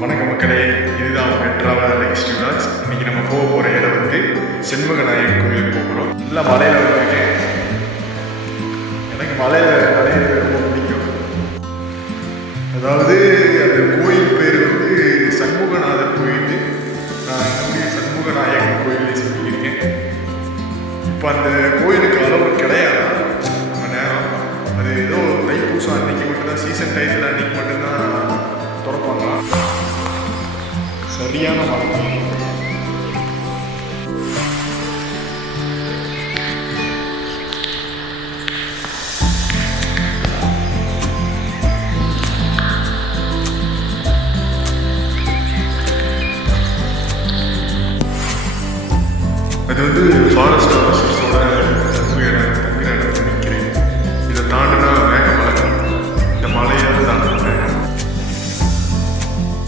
வணக்க மக்களே, இதுதான் உங்கள் ட்ராவலர் லைஃப். இன்னைக்கு நம்ம போக போகிற இடம் செண்பக நாயகன் கோயிலுக்கு போகிறோம். நல்லா மலையில் வந்திருக்கேன். எனக்கு மலையில் நடையிறது ரொம்ப பிடிக்கும். அதாவது அந்த கோயில் பேர் சண்முகநாதர் கோயில். நான் என்னுடைய சண்முக நாயகன் கோயிலே சொல்லியிருக்கேன். இப்போ அந்த கோயிலுக்கு அளவு கிடையாது. நம்ம நேரம் அது ஏதோ தைப்பூசம் அன்னைக்கு மட்டும்தான், சீசன் டைத்தில் அன்னைக்கு மட்டும்தான் திறப்பாங்க. சரியான மழை. அது ஃபாரஸ்ட் ஆஃபீஸ்.